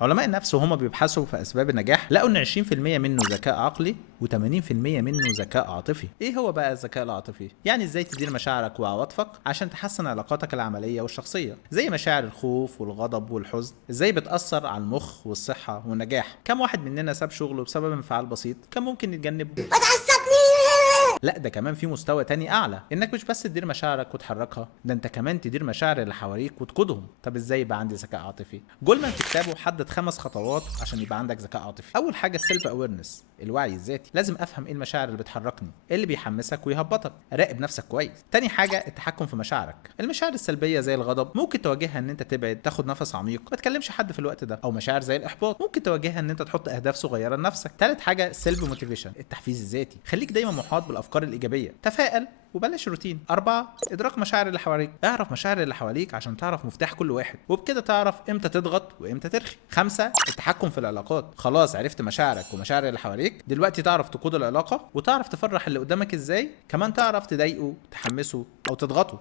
علماء النفس وهم بيبحثوا في اسباب النجاح لقوا ان 20% منه ذكاء عقلي و80% منه ذكاء عاطفي. ايه هو بقى الذكاء العاطفي؟ يعني ازاي تدير مشاعرك وعواطفك عشان تحسن علاقاتك العمليه والشخصيه، زي مشاعر الخوف والغضب والحزن، ازاي بتاثر على المخ والصحه والنجاح. كم واحد مننا ساب شغله بسبب انفعال بسيط كان ممكن يتجنبه؟ لا، ده كمان في مستوى تاني اعلى، انك مش بس تدير مشاعرك وتحركها، ده انت كمان تدير مشاعر اللي حواليك وتقودهم. طب ازاي يبقى عندي ذكاء عاطفي؟ جولمان في كتابه حدد 5 خطوات عشان يبقى عندك ذكاء عاطفي. اول حاجه السيلف اويرنس، الوعي الذاتي. لازم افهم ايه المشاعر اللي بتحركني، ايه اللي بيحمسك ويهبطك، راقب نفسك كويس. تاني حاجه التحكم في مشاعرك. المشاعر السلبيه زي الغضب ممكن تواجهها ان انت تبعد، تاخد نفس عميق، ما تكلمش حد في الوقت ده. او مشاعر زي الاحباط ممكن تواجهها ان انت تحط اهداف صغيره لنفسك. تالت حاجه سيلف موتيفيشن، التحفيز الذاتي. خليك دايما محاط بالافكار الايجابيه، تفائل وبلاش روتين. 4 ادراك مشاعر اللي حواليك، اعرف مشاعر اللي حواليك عشان تعرف مفتاح كل واحد، وبكده تعرف امتى تضغط وامتى ترخي. 5 التحكم في العلاقات. خلاص عرفت مشاعرك ومشاعر اللي حواليك، دلوقتي تعرف تقود العلاقه وتعرف تفرح اللي قدامك ازاي، كمان تعرف تضايقه، تحمسه او تضغطه.